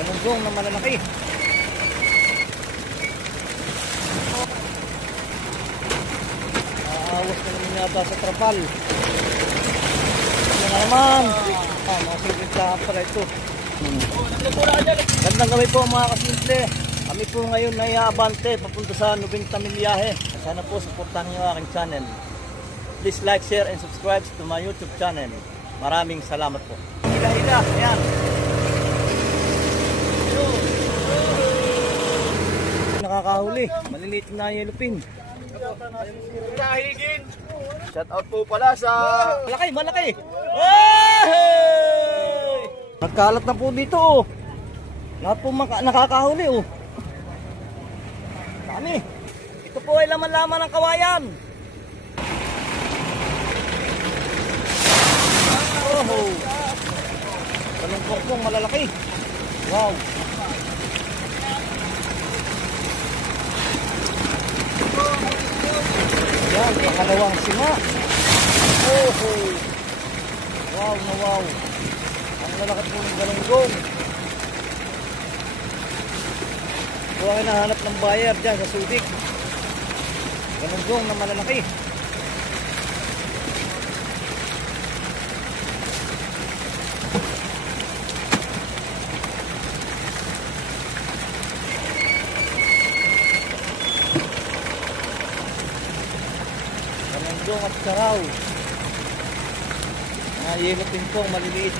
Ganunggong na malalaki. Aawas na naman yata sa trapal. Ito na naman. Masulit pala ito. Gandang gabi po mga kasimple. Kami po ngayon ay aabante papunta sa 90 milyahe. Sana po supportan niyo aking channel. Please like, share, and subscribe to my YouTube channel. Maraming salamat po. Hila-hila, ayan. Nakakahuli, maliliit na yellowfin. Kahigin. Shout out po pala sa Malaki. Hey! Nagkalat na po dito oh. Lahat po nakakahuli oh. Dami. Ito po ay laman-laman ng kawayan. Oh. Talong-kongkong malalaki. Wow. Yan, pangalawang singa. Oh. Wow na wow. Ang lalaki po ng galunggong. Huwag ay nahanap ng buyer dyan sa Subic. Galunggong na malalaki. Galunggong at saraw. Mga yellowfin pong maliliit.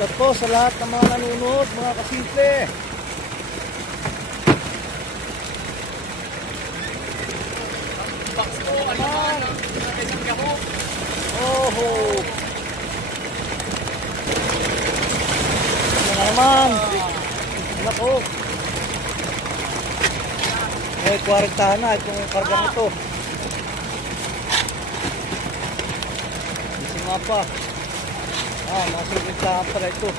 Ito po sa lahat ng mga nanonood, mga kasimple. box po, ano isang gaho. Oho. Ano na naman? Nako. May 40 na itong kargang ito. Isima pa. Masulit lang pala ito.